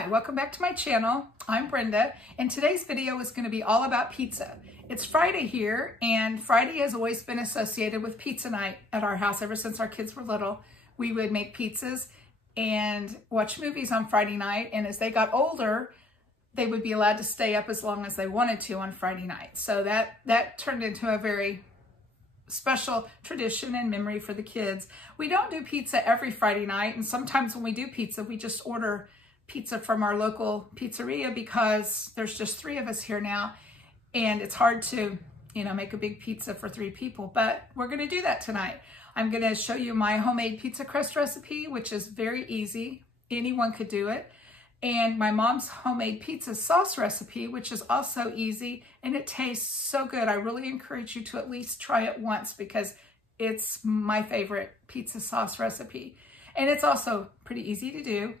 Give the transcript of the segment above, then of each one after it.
Hi, welcome back to my channel. I'm Brenda, and today's video is going to be all about pizza. It's Friday here, and Friday has always been associated with pizza night at our house. Ever since our kids were little, we would make pizzas and watch movies on Friday night, and as they got older, they would be allowed to stay up as long as they wanted to on Friday night. So that turned into a very special tradition and memory for the kids. We don't do pizza every Friday night, and sometimes when we do pizza, we just order pizza from our local pizzeria because there's just 3 of us here now, and it's hard to, make a big pizza for 3 people, but we're gonna do that tonight. I'm gonna show you my homemade pizza crust recipe, which is very easy. Anyone could do it. And my mom's homemade pizza sauce recipe, which is also easy, and it tastes so good. I really encourage you to at least try it once because it's my favorite pizza sauce recipe. And it's also pretty easy to do.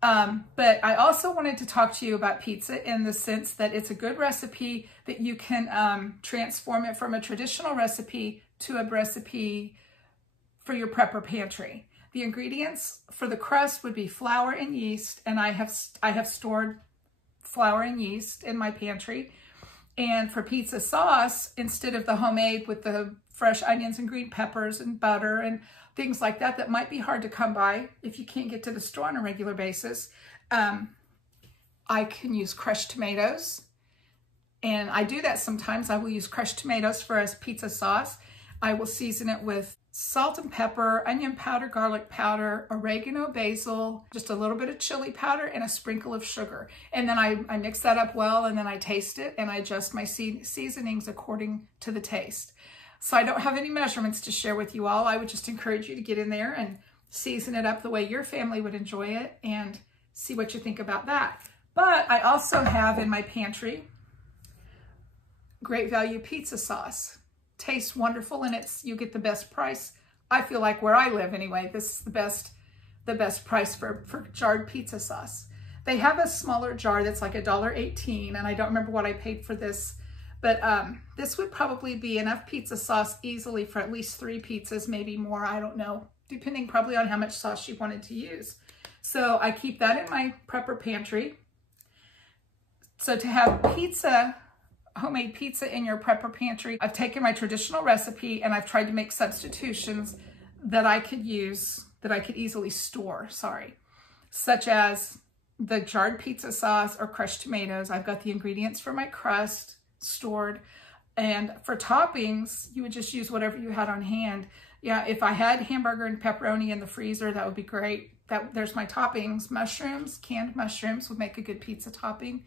But I also wanted to talk to you about pizza in the sense that it's a good recipe that you can transform it from a traditional recipe to a recipe for your prepper pantry. The ingredients for the crust would be flour and yeast, and I have stored flour and yeast in my pantry. And for pizza sauce, instead of the homemade with the fresh onions and green peppers and butter and things like that, that might be hard to come by if you can't get to the store on a regular basis, I can use crushed tomatoes. And I do that sometimes. I will use crushed tomatoes for a pizza sauce. I will season it with salt and pepper, onion powder, garlic powder, oregano, basil, just a little bit of chili powder, and a sprinkle of sugar. And then I mix that up well, and then I taste it, and I adjust my seasonings according to the taste. So I don't have any measurements to share with you all. I would just encourage you to get in there and season it up the way your family would enjoy it and see what you think about that. But I also have in my pantry great value pizza sauce. Tastes wonderful, and you get the best price. I feel like where I live anyway, this is the best price for jarred pizza sauce. They have a smaller jar that's like $1.18, and I don't remember what I paid for this, but this would probably be enough pizza sauce easily for at least 3 pizzas, maybe more, I don't know, depending probably on how much sauce you wanted to use. So I keep that in my prepper pantry. So to have homemade pizza in your prepper pantry, I've taken my traditional recipe and I've tried to make substitutions that I could use, that I could easily store, such as the jarred pizza sauce or crushed tomatoes. I've got the ingredients for my crust stored, and for toppings, you would just use whatever you had on hand. Yeah, if I had hamburger and pepperoni in the freezer, that would be great. There's my toppings. Mushrooms, canned mushrooms would make a good pizza topping.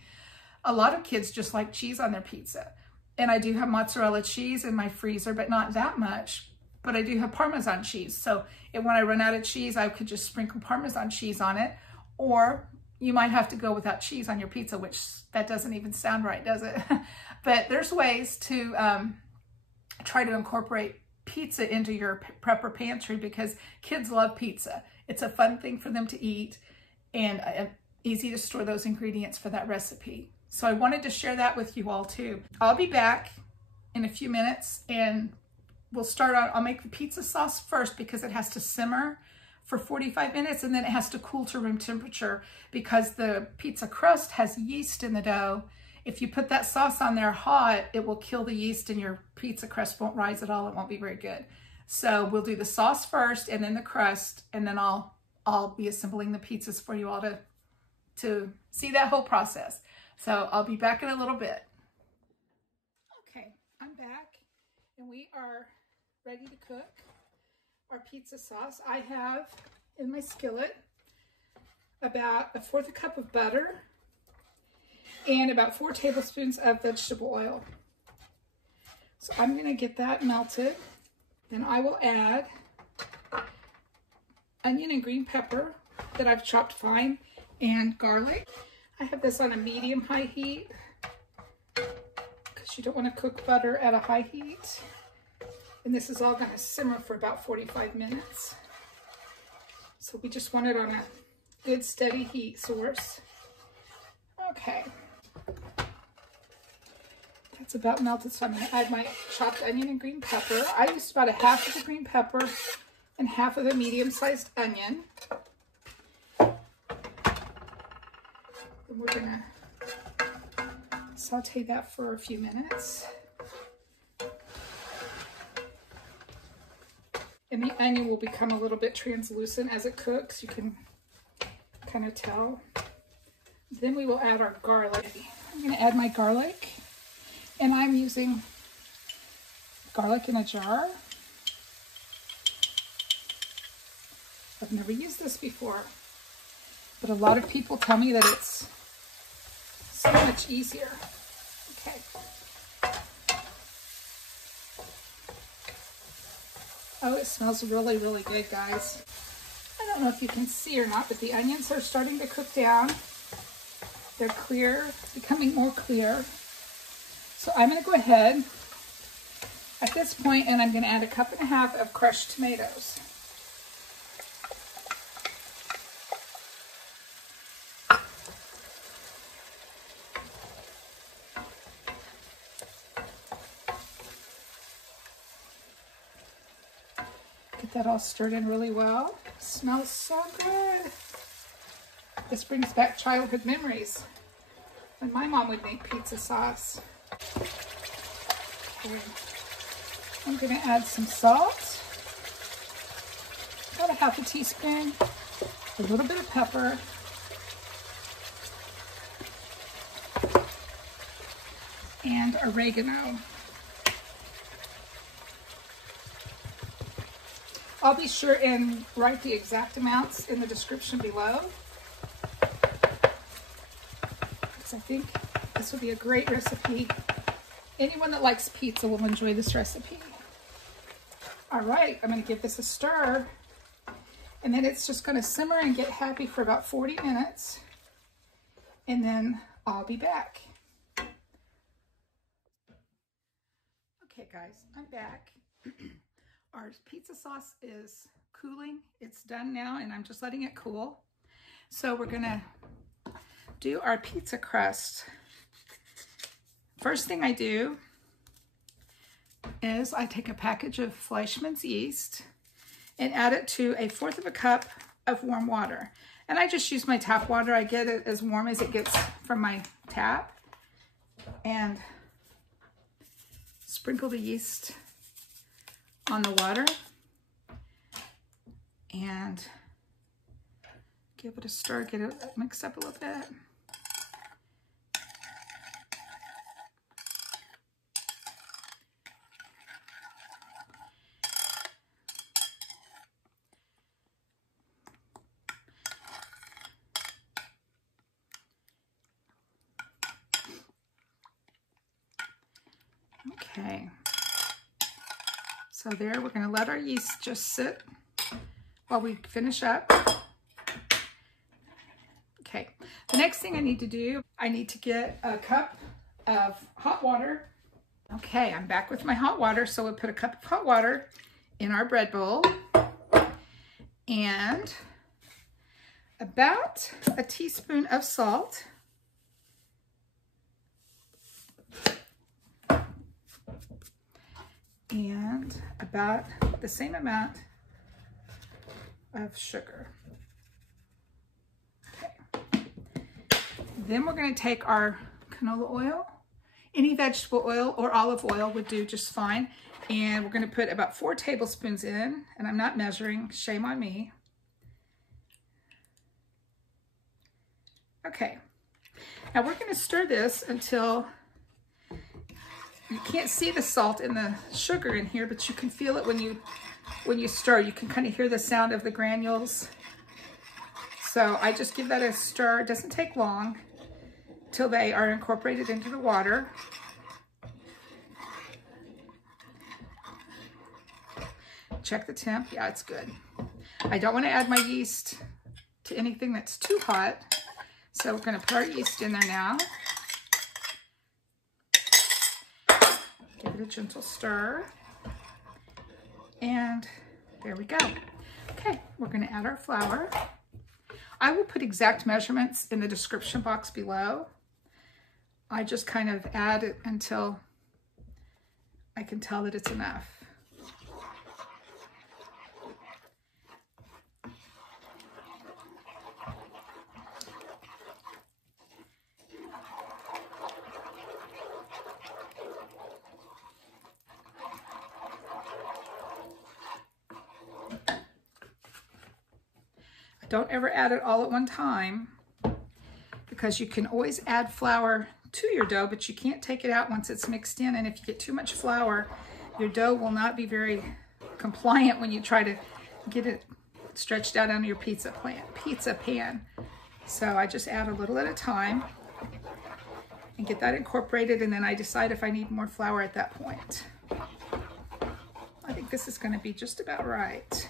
A lot of kids just like cheese on their pizza. And I do have mozzarella cheese in my freezer, but not that much. But I do have Parmesan cheese. So when I run out of cheese, I could just sprinkle Parmesan cheese on it. Or you might have to go without cheese on your pizza, which that doesn't even sound right, does it? But there's ways to try to incorporate pizza into your prepper pantry because kids love pizza. It's a fun thing for them to eat and easy to store those ingredients for that recipe. So I wanted to share that with you all too. I'll be back in a few minutes, and I'll make the pizza sauce first because it has to simmer for 45 minutes, and then it has to cool to room temperature because the pizza crust has yeast in the dough. If you put that sauce on there hot, it will kill the yeast and your pizza crust won't rise at all. It won't be very good. So we'll do the sauce first and then the crust, and then I'll be assembling the pizzas for you all to see that whole process. So I'll be back in a little bit. Okay, I'm back, and we are ready to cook our pizza sauce. I have in my skillet about 1/4 cup of butter and about 4 tablespoons of vegetable oil. So I'm gonna get that melted. Then I will add onion and green pepper that I've chopped fine and garlic. I have this on a medium-high heat because you don't want to cook butter at a high heat. And this is all going to simmer for about 45 minutes. So we just want it on a good steady heat source. Okay. That's about melted, so I'm going to add my chopped onion and green pepper. I used about 1/2 of the green pepper and 1/2 of a medium-sized onion. Then we're gonna saute that for a few minutes. And the onion will become a little bit translucent as it cooks. You can kind of tell. Then we will add our garlic. I'm gonna add my garlic, and I'm using garlic in a jar. I've never used this before, but a lot of people tell me that it's so much easier. Okay. Oh, it smells really, really good, guys. I don't know if you can see or not, but the onions are starting to cook down. They're clear, becoming more clear. So I'm gonna go ahead at this point, and I'm gonna add 1.5 cups of crushed tomatoes. Get that all stirred in really well. Smells so good. This brings back childhood memories when my mom would make pizza sauce. Okay. I'm gonna add some salt, about 1/2 teaspoon, a little bit of pepper, and oregano. I'll be sure and write the exact amounts in the description below, because I think this will be a great recipe. Anyone that likes pizza will enjoy this recipe. All right, I'm gonna give this a stir, and then it's just gonna simmer and get happy for about 40 minutes, and then I'll be back. Okay guys, I'm back. Our pizza sauce is cooling. It's done now, and I'm just letting it cool. So we're gonna do our pizza crust. First thing I do is I take a package of Fleischmann's yeast and add it to 1/4 cup of warm water. And I just use my tap water. I get it as warm as it gets from my tap. And sprinkle the yeast on the water and give it a stir, get it mixed up a little bit. Okay. So there, we're going to let our yeast just sit while we finish up. Okay, the next thing I need to do, I need to get a cup of hot water. Okay, I'm back with my hot water. So we'll put a cup of hot water in our bread bowl and about a teaspoon of salt. And about the same amount of sugar. Okay. Then we're going to take our canola oil. Any vegetable oil or olive oil would do just fine. And we're going to put about 4 tablespoons in. And I'm not measuring. Shame on me. Okay. Now we're going to stir this until you can't see the salt and the sugar in here, but you can feel it when you stir. You can kind of hear the sound of the granules. So I just give that a stir. It doesn't take long till they are incorporated into the water. Check the temp. Yeah, it's good. I don't want to add my yeast to anything that's too hot. So we're going to put our yeast in there now. Give it a gentle stir. And there we go. Okay, we're going to add our flour. I will put exact measurements in the description box below. I just kind of add it until I can tell that it's enough. Don't ever add it all at one time, because you can always add flour to your dough, but you can't take it out once it's mixed in. And if you get too much flour, your dough will not be very compliant when you try to get it stretched out on your pizza pan. So I just add a little at a time and get that incorporated, and then I decide if I need more flour at that point. I think this is going to be just about right.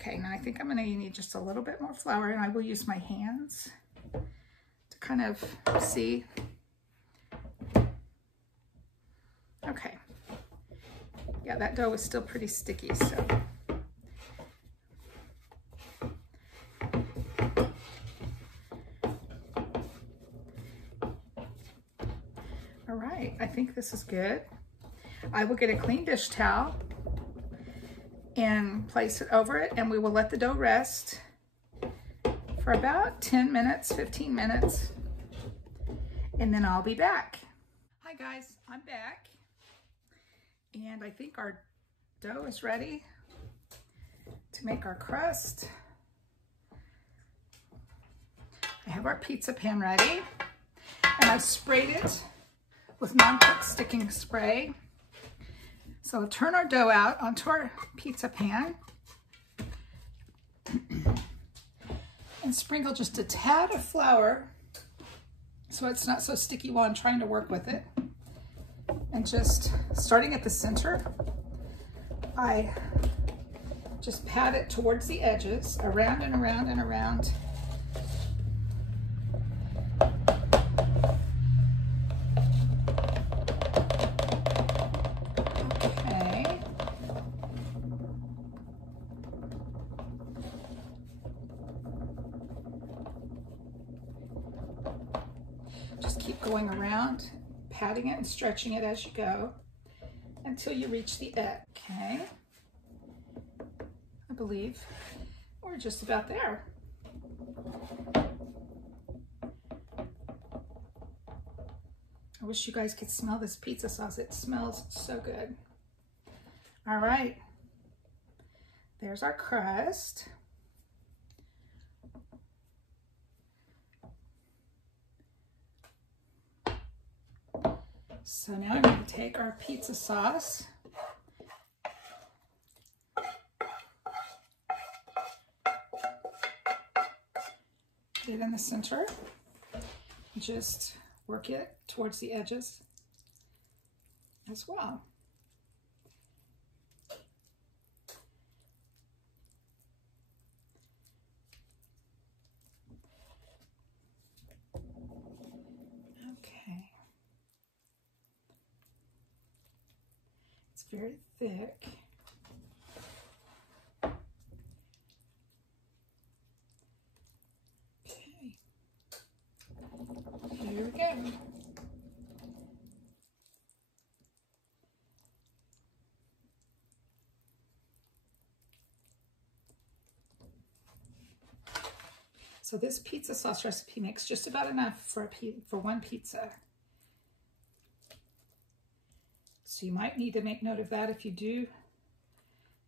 Okay, now I think I'm going to need just a little bit more flour, and I will use my hands to kind of see. Okay. Yeah, that dough is still pretty sticky, so. All right, I think this is good. I will get a clean dish towel and place it over it, and we will let the dough rest for about 10 minutes, 15 minutes, and then I'll be back. Hi guys, I'm back, and I think our dough is ready to make our crust. I have our pizza pan ready, and I've sprayed it with non-stick sticking spray. So we'll turn our dough out onto our pizza pan and sprinkle just a tad of flour so it's not so sticky while I'm trying to work with it. And just starting at the center, I just pat it towards the edges, around and around and around. Just keep going around, patting it and stretching it as you go until you reach the edge. Okay, I believe we're just about there. I wish you guys could smell this pizza sauce. It smells so good. All right, there's our crust. So now I'm going to take our pizza sauce, put it in the center, and just work it towards the edges as well. Okay. It's very thick. Okay. Here we go. So this pizza sauce recipe makes just about enough for one pizza. So you might need to make note of that if you do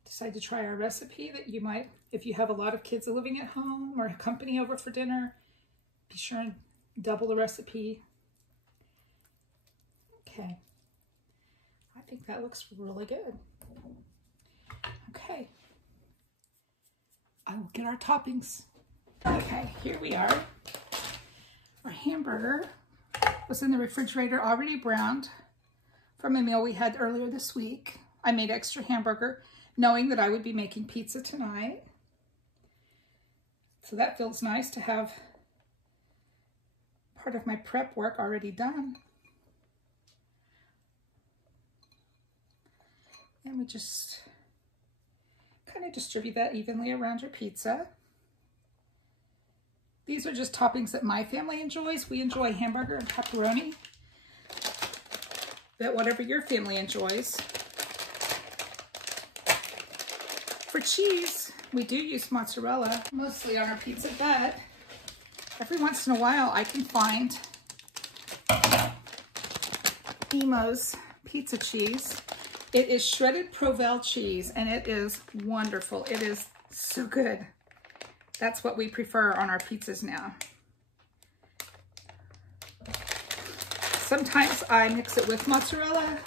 decide to try our recipe, that you might, if you have a lot of kids living at home or company over for dinner, be sure and double the recipe. Okay, I think that looks really good. Okay, I will get our toppings. Okay, here we are. Our hamburger was in the refrigerator already browned from a meal we had earlier this week. I made extra hamburger knowing that I would be making pizza tonight. So that feels nice to have part of my prep work already done. And we just kind of distribute that evenly around your pizza. These are just toppings that my family enjoys. We enjoy hamburger and pepperoni, but whatever your family enjoys. For cheese, we do use mozzarella, mostly on our pizza, but every once in a while I can find Emo's pizza cheese, It is shredded Provel cheese, and it is wonderful. It is so good. That's what we prefer on our pizzas now. Sometimes I mix it with mozzarella.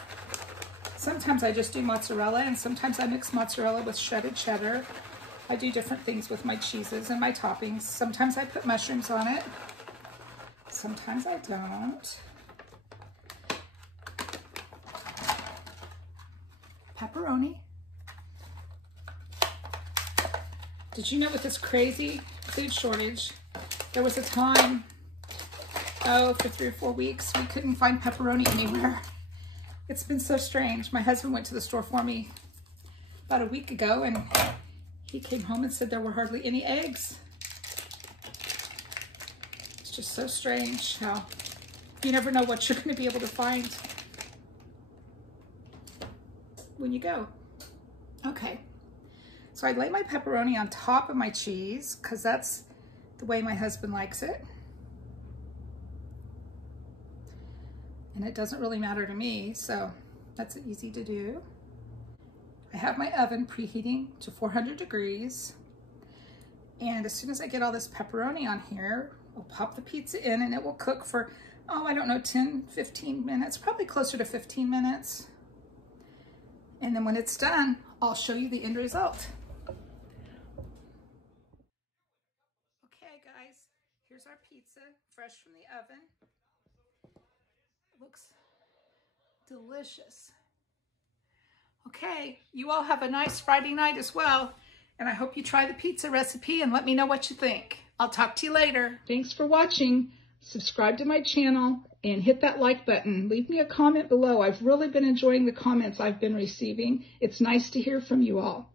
Sometimes I just do mozzarella, and sometimes I mix mozzarella with shredded cheddar. I do different things with my cheeses and my toppings. Sometimes I put mushrooms on it. Sometimes I don't. Pepperoni. Did you know with this crazy food shortage, there was a time, for 3 or 4 weeks, we couldn't find pepperoni anywhere. It's been so strange. My husband went to the store for me about a week ago, and he came home and said there were hardly any eggs. It's just so strange how you never know what you're going to be able to find when you go. Okay, so I lay my pepperoni on top of my cheese because that's the way my husband likes it. And it doesn't really matter to me, so that's easy to do. I have my oven preheating to 400 degrees. And as soon as I get all this pepperoni on here, I'll pop the pizza in and it will cook for, I don't know, 10, 15 minutes, probably closer to 15 minutes. And then when it's done, I'll show you the end result. Okay, guys, here's our pizza, fresh from the oven. Looks delicious. Okay, you all have a nice Friday night as well, and I hope you try the pizza recipe and let me know what you think. I'll talk to you later. Thanks for watching. Subscribe to my channel and hit that like button. Leave me a comment below. I've really been enjoying the comments I've been receiving. It's nice to hear from you all.